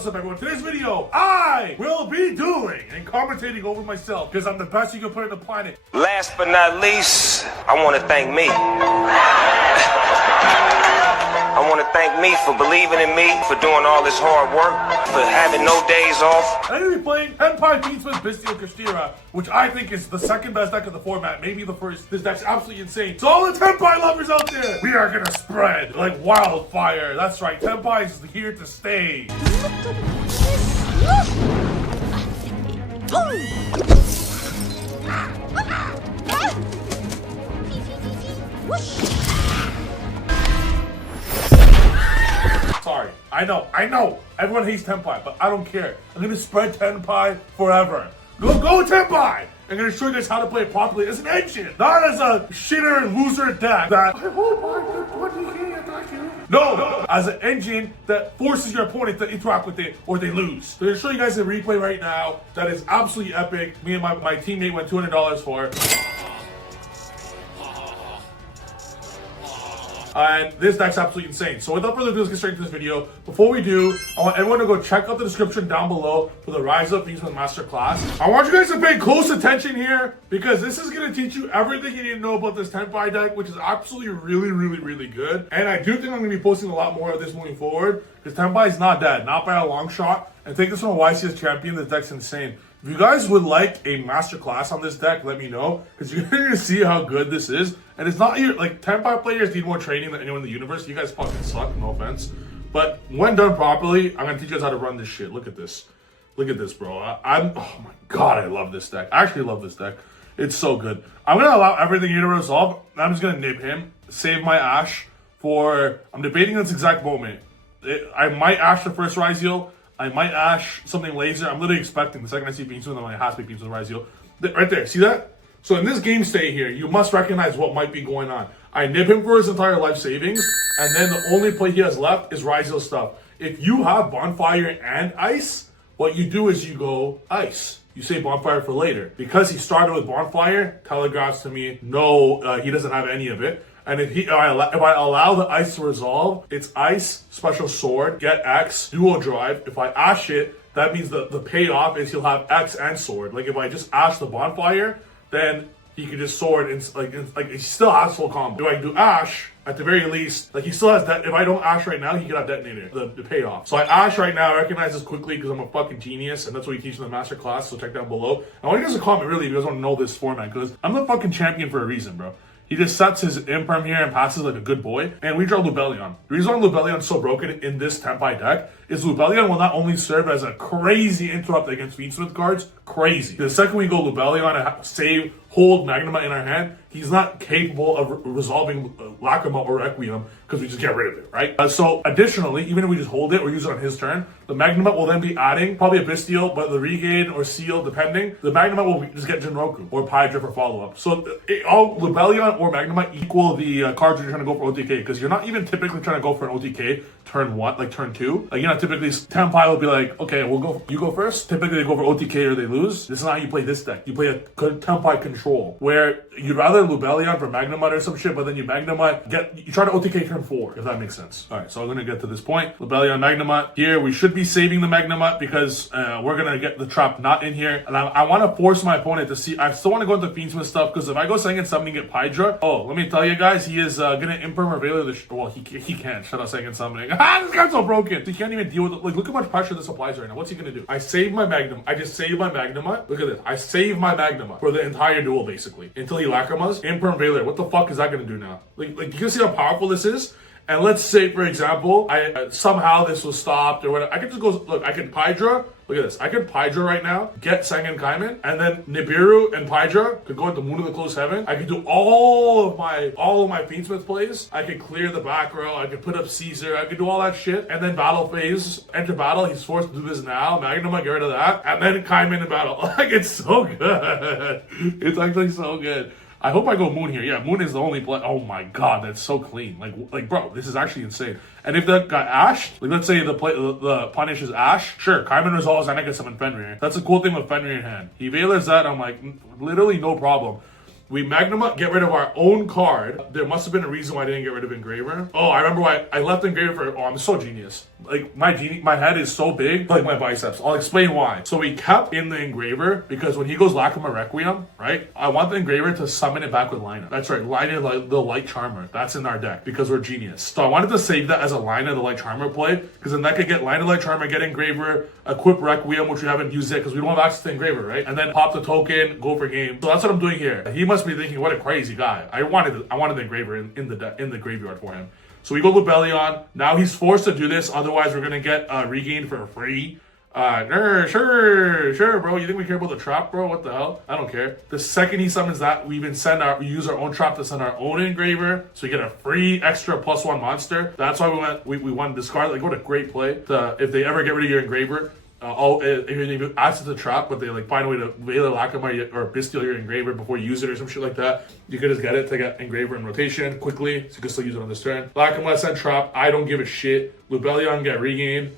what's up everyone? Today's video, I will be dueling and commentating over myself because I'm the best you can put in the planet. Last but not least, I want to thank me. I want to thank me for believing in me, for doing all this hard work, for having no days off. I'm going to be playing Tenpai Beatsman Bistio Kashira, which I think is the second best deck of the format, maybe the first. This deck's absolutely insane. So all the Tenpai lovers out there, we are going to spread like wildfire. That's right, Tenpai is here to stay. Sorry, I know. Everyone hates Tenpai, but I don't care. I'm gonna spread Tenpai forever. Go Tenpai! I'm gonna show you guys how to play it properly as an engine, not as a shitter and loser deck that I hope I get 20k attack you. No, as an engine that forces your opponent to interact with it or they lose. So I'm gonna show you guys a replay right now that is absolutely epic. Me and my teammate went $200 for. And this deck's absolutely insane. So without further ado, let's get straight into this video. Before we do, I want everyone to go check out the description down below for the Rise Up Beatsman Masterclass. I want you guys to pay close attention here because this is going to teach you everything you need to know about this Tenpai deck, which is absolutely really good. And I do think I'm going to be posting a lot more of this moving forward because Tenpai is not dead, not by a long shot. And take this from a YCS champion, this deck's insane. If you guys would like a masterclass on this deck, let me know, because you're going to see how good this is. And it's not your, like, Tenpai players need more training than anyone in the universe. You guys fucking suck, no offense. But when done properly, I'm going to teach you guys how to run this shit. Look at this. Look at this, bro. Oh my god, I love this deck. I actually love this deck. It's so good. I'm going to allow everything here to resolve. I'm just going to nib him, save my Ash for, I'm debating this exact moment. I might Ash the first Rise Heal. I might Ash something laser. I'm literally expecting the second I see Beatsman, then I have to be Beatsman Rise Heal. Right there, see that? So in this game state here, you must recognize what might be going on. I nib him for his entire life savings, and then the only play he has left is Rise Heal stuff. If you have Bonfire and Ice, what you do is you go Ice. You say Bonfire for later. Because he started with Bonfire, telegraphs to me, no, he doesn't have any of it. And if I allow the Ice to resolve, it's Ice, Special Sword, get X, Dual Drive. If I Ash it, that means the payoff is he'll have X and Sword. Like if I just Ash the Bonfire, then he could just Sword and like he still has full combo. If I do Ash, at the very least, like he still has that. If I don't Ash right now, he could have Detonator, the payoff. So I Ash right now, I recognize this quickly because I'm a fucking genius, and that's what we teach in the master class. So check down below. I want you guys to comment really if you guys want to know this format because I'm the fucking champion for a reason, bro. He just sets his Imperm here and passes like a good boy. And we draw Lubellion. The reason why Lubellion's so broken in this Tenpai deck is Lubellion will not only serve as a crazy interrupt against Feedsmith cards, crazy. The second we go Lubellion and hold Magnuma in our hand, he's not capable of resolving Lacrima or Requiem because we just get rid of it, right? So additionally, even if we just hold it or use it on his turn, the Magnuma will then be adding probably a Bestial, but the Regain or Seal, depending, the Magnuma will just get Jinroku or Pydra for follow-up. So all Lubellion or Magnuma equal the cards you're trying to go for OTK because you're not even typically trying to go for an OTK turn 1, like turn 2. Like, you know, typically Tenpai will be like, okay, you go first. Typically they go for OTK or they lose. This is not how you play this deck. You play a Tenpai control where you'd rather Lubellion for Magnamut or some shit, but then you Magnamut, you try to OTK turn 4, if that makes sense. Alright, so I'm gonna get to this point. Lubellion, Magnamut. Here, we should be saving the Magnamut because we're gonna get the trap not in here. And I wanna force my opponent to see, I still wanna go into Fiendsmith stuff because if I go second summoning get Pydra, oh, let me tell you guys, he is gonna Imperm or Veiler well, he can't, shut up second summoning. This guy's so broken. He can't even deal with it. Like, look how much pressure this applies right now. What's he gonna do? I save my Magnum. I just save my Magnamut. Look at this. I save my Magnamut for the entire duel, basically. Until he Lacrimas. Imperm Veiler. What the fuck is that gonna do now? Like you can see how powerful this is? And let's say, for example, somehow this was stopped or whatever. I could just go, look, I could Pydra. Look at this. I could Pydra right now, get Sengen Kaiman, and then Nibiru and Pydra could go into Moon of the Close Heaven. I could do all of my Fiendsmith plays. I could clear the back row. I could put up Caesar. I could do all that shit. And then battle phase, enter battle. He's forced to do this now. Magnum, I get rid of that. And then Kaiman in battle. Like, it's so good. It's actually so good. I hope I go Moon here. Yeah, Moon is the only play. Oh my god, that's so clean. Like, bro, this is actually insane. And if that got Ash, like let's say the punish is Ash, sure, Kaiman resolves and I get summon Fenrir. That's a cool thing with Fenrir in hand. He Veilers that, I'm like, literally no problem. We Magnum up, get rid of our own card. There must have been a reason why I didn't get rid of Engraver. Oh, I remember why I left Engraver for, I'm so genius. Like, my head is so big, like my biceps. I'll explain why. So we kept in the Engraver because when he goes Lacrima Requiem, right? I want the Engraver to summon it back with Lina. That's right, Lina, the Light Charmer. That's in our deck because we're genius. So I wanted to save that as a Lina, the Light Charmer play, because then that could get Lina, Light Charmer, get Engraver, equip Requiem, which we haven't used yet because we don't have access to Engraver, right? And then pop the token, go for game. So that's what I'm doing here. He must be thinking, what a crazy guy. I wanted the Engraver in the graveyard for him. So we go Lubellion. Now he's forced to do this, otherwise we're gonna get Regain for free. Sure, bro. You think we care about the trap, bro? What the hell? I don't care. The second he summons that, we use our own trap to send our own Engraver, so we get a free extra +1 monster. That's why we want to discard. Like, what a great play. If they ever get rid of your Engraver, if you access the trap, but they like find a way to Veiler Lacrima or Bestial your Engraver before you use it or some shit like that, you could just get it to get Engraver in rotation quickly, so you can still use it on this turn. Lacrima send trap. I don't give a shit. Lubellion get Regain.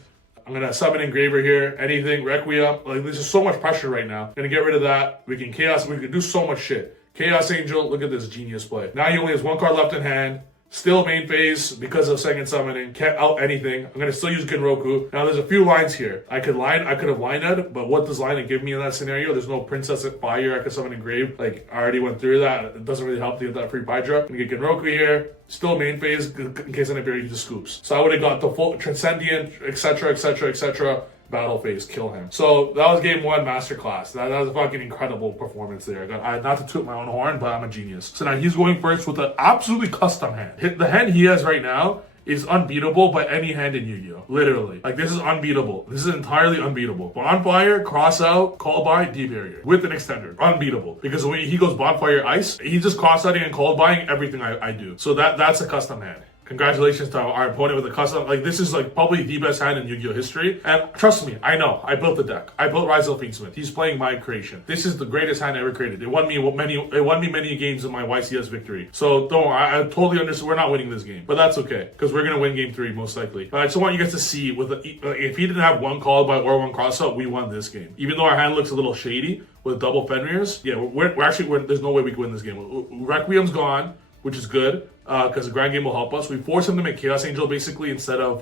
I'm gonna summon Engraver here. Anything, Requiem. Like, there's just so much pressure right now. Gonna get rid of that. We can Chaos. We can do so much shit. Chaos Angel. Look at this genius play. Now he only has one card left in hand. Still main phase because of second summoning. Can't out anything. I'm gonna still use Genroku. Now there's a few lines here. I could have lined, but what does Lina give me in that scenario? There's no Princess at Fire. I could summon Engrave. Like, I already went through that. It doesn't really help to get that free Hydra. I'm gonna get Genroku here. Still main phase in case anybody uses scoops. So I would have got the full Transcendent, etc. Battle phase, kill him. So that was game 1 masterclass. That was a fucking incredible performance there. Not to toot my own horn, but I'm a genius. So now he's going first with an absolutely custom hand. The hand he has right now is unbeatable by any hand in Yu-Gi-Oh! Literally. Like, this is unbeatable. This is entirely unbeatable. Bonfire, cross out, call by, D-barrier. With an extender. Unbeatable. Because when he goes Bonfire Ice, he's just cross-outing and call buying everything I do. So that's a custom hand. Congratulations to our opponent with a custom. Like, this is like probably the best hand in Yu-Gi-Oh! History. And trust me, I know. I built the deck. I built Rise of Fiendsmith. He's playing my creation. This is the greatest hand I ever created. It won me many games in my YCS victory. So don't worry, I totally understand. We're not winning this game, but that's okay because we're gonna win game 3 most likely. But I just want you guys to see if he didn't have one call by or one cross out, we won this game. Even though our hand looks a little shady with double Fenrirs, yeah, we're actually there's no way we can win this game. Requiem's gone, which is good. Because the Grand Game will help us. We force him to make Chaos Angel basically instead of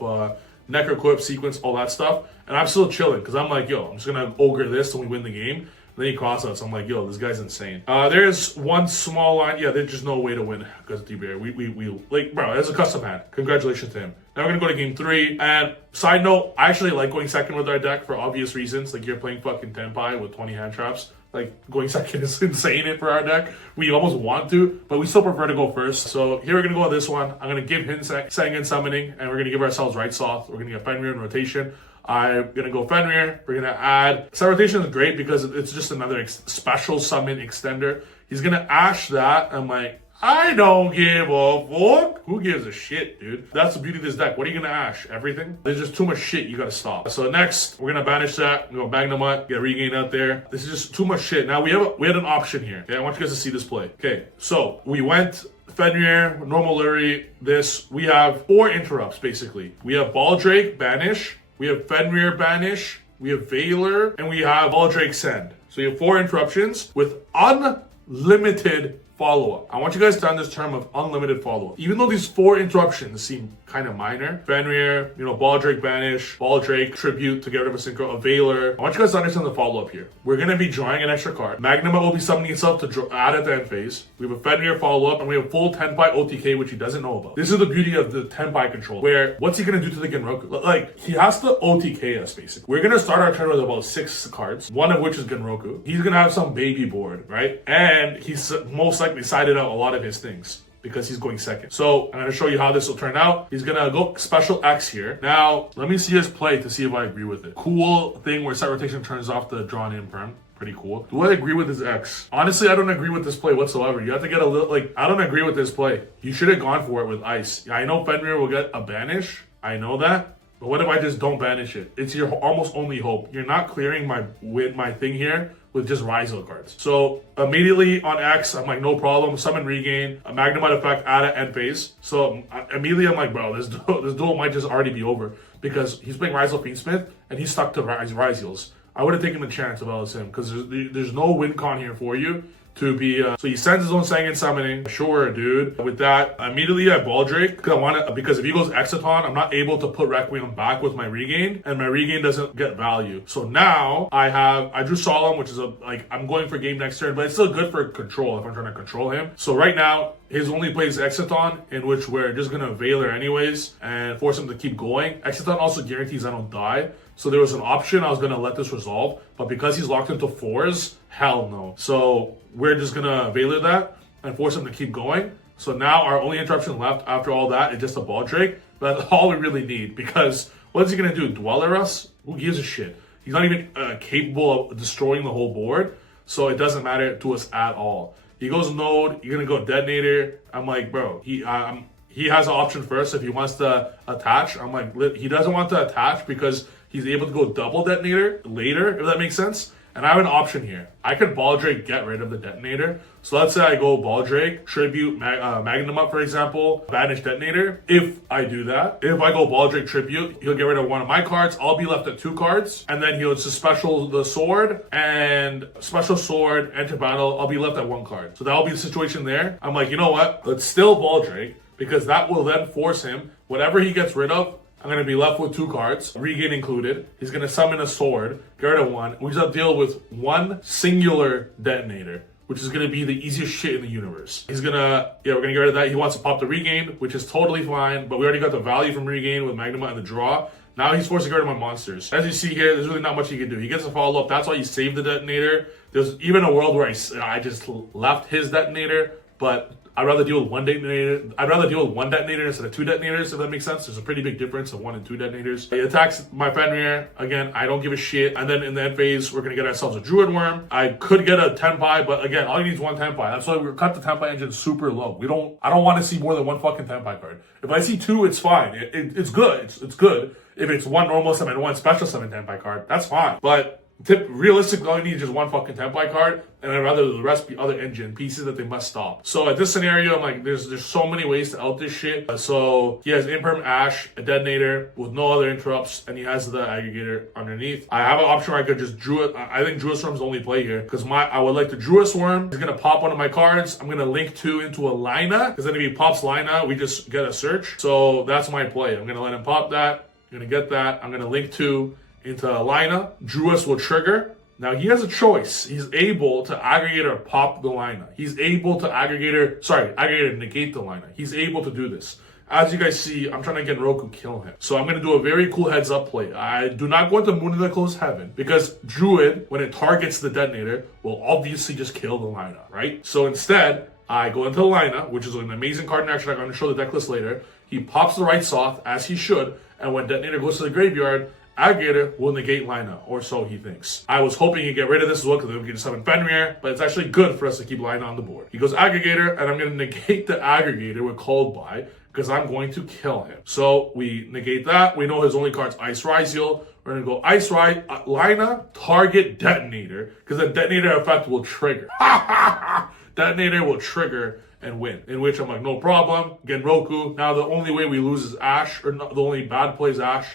Necroquip, Sequence, all that stuff. And I'm still chilling because I'm like, yo, I'm just going to ogre this till we win the game. And then he cross outs. I'm like, yo, this guy's insane. There's one small line. Yeah, there's just no way to win because of D-Bear. We like, bro, it's a custom hand. Congratulations to him. Now we're going to go to game 3. And side note, I actually like going second with our deck for obvious reasons. Like, you're playing fucking Tenpai with 20 hand traps. Like, going second is insane for our deck. We almost want to, but we still prefer to go first. So here we're going to go with this one. I'm going to give him Sangan Summoning, and we're going to give ourselves Right Soft. We're going to get Fenrir in rotation. I'm going to go Fenrir. We're going to add... Set rotation is great because it's just another special summon extender. He's going to Ash that. I'm like, I don't give a fuck. Who gives a shit, dude? That's the beauty of this deck. What are you going to Ash? Everything? There's just too much shit you got to stop. So next, we're going to banish that. We're going to Magnum Up, get Regain out there. This is just too much shit. Now, we had an option here. Okay, I want you guys to see this play. Okay, so we went Fenrir, normal Lurie, this. We have 4 interrupts, basically. We have Baldrake, banish. We have Fenrir, banish. We have Veiler, and we have Baldrake, send. So you have 4 interruptions with unlimited follow-up. I want you guys to understand this term of unlimited follow-up. Even though these 4 interruptions seem kind of minor, Fenrir, Baldrake banish, Baldrake tribute to get rid of a synchro, a Veiler. I want you guys to understand the follow-up here. We're going to be drawing an extra card. Magnuma will be summoning itself to add at the end phase. We have a Fenrir follow-up, and we have full Tenpai OTK, which he doesn't know about. This is the beauty of the Tenpai control, where what's he going to do to the Genroku? Like, he has to OTK us, basically. We're going to start our turn with about 6 cards, one of which is Genroku. He's going to have some baby board, right? And he's most likely sided out a lot of his things because he's going second. So I'm going to show you how this will turn out. He's going to go special X here. Now, let me see his play to see if I agree with it. Cool thing where set rotation turns off the drawn in perm. Pretty cool. Do I agree with his X? Honestly, I don't agree with this play whatsoever. You have to get a little, I don't agree with this play. You should have gone for it with Ice. I know Fenrir will get a banish. I know that. But what if I just don't banish it? It's your almost only hope. You're not clearing my thing here with just Rizal cards. So immediately on X, I'm like, no problem. Summon Regain, a Magnemite effect, add at end phase. So immediately I'm like, bro, this duel might just already be over because he's playing Rizal Fiendsmith and he's stuck to Rizals. I would have taken the chance if I was him because there's no win con here for you to be, so he sends his own Sangan summoning. Sure, dude. With that, immediately I Ball Drake because if he goes Exciton, I'm not able to put Requiem back with my regain, and my regain doesn't get value. So now I drew Solemn, which is I'm going for game next turn, but it's still good for control if I'm trying to control him. So right now, his only play is Exciton, in which we're just gonna Veiler anyways and force him to keep going. Exciton also guarantees I don't die. So there was an option I was gonna let this resolve, but because he's locked into 4s, hell no. So we're just gonna Veiler that and force him to keep going. So now our only interruption left after all that is just a Ball Drake. But that's all we really need, because what is he gonna do? Dweller us? Who gives a shit? He's not even capable of destroying the whole board, so it doesn't matter to us at all. He goes Node, you're gonna go Detonator. I'm like, bro, he has an option first if he wants to attach. I'm like, he doesn't want to attach because he's able to go double Detonator later, if that makes sense. And I have an option here. I could Ball Drake, get rid of the Detonator. So let's say I go Ball Drake, Tribute, Magnum up, for example, Banish Detonator. If I do that, if I go Ball Drake, Tribute, he'll get rid of one of my cards. I'll be left at 2 cards. And then he'll just special the sword and special sword, enter battle. I'll be left at 1 card. So that'll be the situation there. I'm like, you know what? Let's still Ball Drake, because that will then force him, whatever he gets rid of, I'm going to be left with 2 cards, regain included. He's going to summon a sword, get rid of 1. We just have to deal with 1 singular Detonator, which is going to be the easiest shit in the universe. He's going to, we're going to get rid of that. He wants to pop the regain, which is totally fine, but we already got the value from regain with Magnuma and the draw. Now he's forced to get rid of my monsters. As you see here, there's really not much he can do. He gets a follow-up. That's why he saved the Detonator. There's even a world where I just left his Detonator, but I'd rather deal with 1 detonator. I'd rather deal with 1 detonator instead of 2 detonators, if that makes sense. There's a pretty big difference of 1 and 2 detonators. He attacks my Fenrir. Again, I don't give a shit. And then in the end phase, we're going to get ourselves a Druid Worm. I could get a Tenpai, but again, all you need is 1 Tenpai. That's why we cut the Tenpai engine super low. I don't want to see more than 1 fucking Tenpai card. If I see 2, it's fine. It's good. It's good. If it's 1 normal summon and 1 special summon Tenpai card, that's fine. But realistically, all you need is just 1 fucking Tenpai card, and I'd rather the rest be other engine pieces that they must stop. So at this scenario, I'm like, there's so many ways to out this shit. So he has Imperm Ash, a Detonator with no other interrupts, and he has the Aggregator underneath. I have an option where I could just Druid. I think Druid Swarm's the only play here, because I would like to Druid Swarm. He's gonna pop one of my cards. I'm gonna link 2 into a Lina, because then if he pops Lina, we just get a search. So that's my play. I'm gonna let him pop that. I'm gonna get that. I'm gonna link 2 into Lina. Druis will trigger. Now he has a choice. He's able to Aggregator pop the Lina. He's able to Aggregator negate the Lina. He's able to do this. As you guys see, I'm trying to get Roku kill him. So I'm going to do a very cool heads up play. I do not go into Moon in the Closed Heaven, because Druid, when it targets the Detonator, will obviously just kill the Lina, right? So instead, I go into Lina, which is an amazing card in action. I'm going to show the deck list later. He pops the right soft, as he should, and when Detonator goes to the graveyard, Aggregator will negate Lina, or so he thinks. I was hoping he'd get rid of this as well, because then we can summon Fenrir, but it's actually good for us to keep Lina on the board. He goes Aggregator, and I'm going to negate the Aggregator with Cold Buy, because I'm going to kill him. So we negate that. We know his only card's Ice Riseal. We're going to go Ice Lina, target Detonator, because the Detonator effect will trigger. Detonator will trigger and win. In which I'm like, no problem. Genroku. Now the only way we lose is Ash, or not, the only bad play is Ash.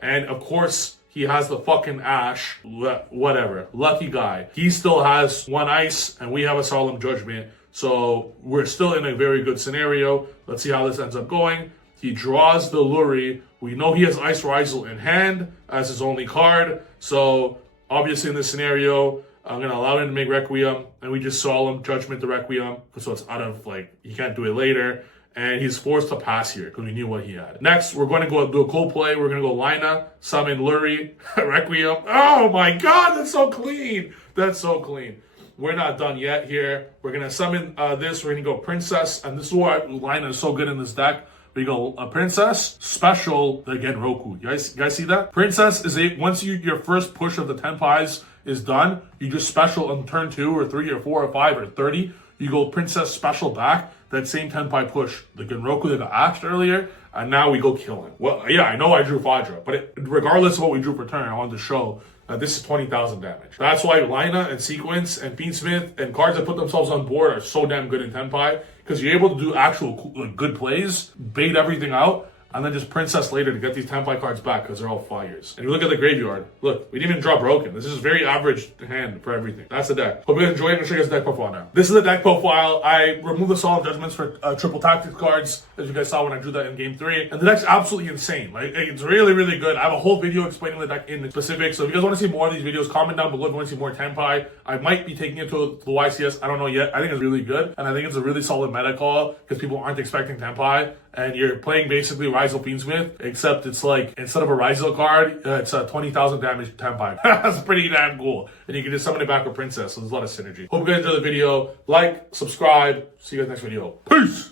And of course, he has the fucking Ash. Whatever. Lucky guy. He still has 1 ice, and we have a Solemn Judgment. So we're still in a very good scenario. Let's see how this ends up going. He draws the Luri. We know he has Ice Riseal in hand as his only card. So obviously in this scenario, I'm going to allow him to make Requiem. And we just Solemn Judgment the Requiem. So it's out of, he can't do it later. And he's forced to pass here because we knew what he had. Next, we're going to go do a cool play. We're going to go Lina, summon Luri, Requiem. Oh my god, that's so clean. That's so clean. We're not done yet here. We're going to summon this. We're going to go Princess. And this is why Lina is so good in this deck. We go a Princess, special, again, Roku. You guys see that? Princess is once your first push of the Tenpais is done, you just special on turn 2 or 3 or 4 or 5 or 30. You go Princess special back. That same Tenpai push, the Genroku that got axed earlier, and now we go kill him. Well, yeah, I know I drew Fadra, but regardless of what we drew per turn, I wanted to show that this is 20,000 damage. That's why Lina and Sequence and Fiendsmith and cards that put themselves on board are so damn good in Tenpai, because you're able to do actual good plays, bait everything out, and then just Princess later to get these Tenpai cards back because they're all fires. And if you look at the graveyard, look, we didn't even draw broken. This is very average hand for everything. That's the deck. Hope you guys enjoy it. I'm gonna show you guys the deck profile now. This is the deck profile. I removed the Solemn Judgments for triple tactics cards, as you guys saw when I drew that in game 3. And the deck's absolutely insane. Like, it's really, really good. I have a whole video explaining the deck in specific. So if you guys want to see more of these videos, comment down below if you want to see more Tenpai. I might be taking it to the YCS. I don't know yet. I think it's really good. And I think it's a really solid meta call because people aren't expecting Tenpai. And you're playing basically Rizal Fiendsmith, except it's like, instead of a Rizal card, it's a 20,000 damage Tenpai. That's pretty damn cool. And you can just summon it back with Princess, so there's a lot of synergy. Hope you guys enjoyed the video. Like, subscribe. See you guys next video. Peace!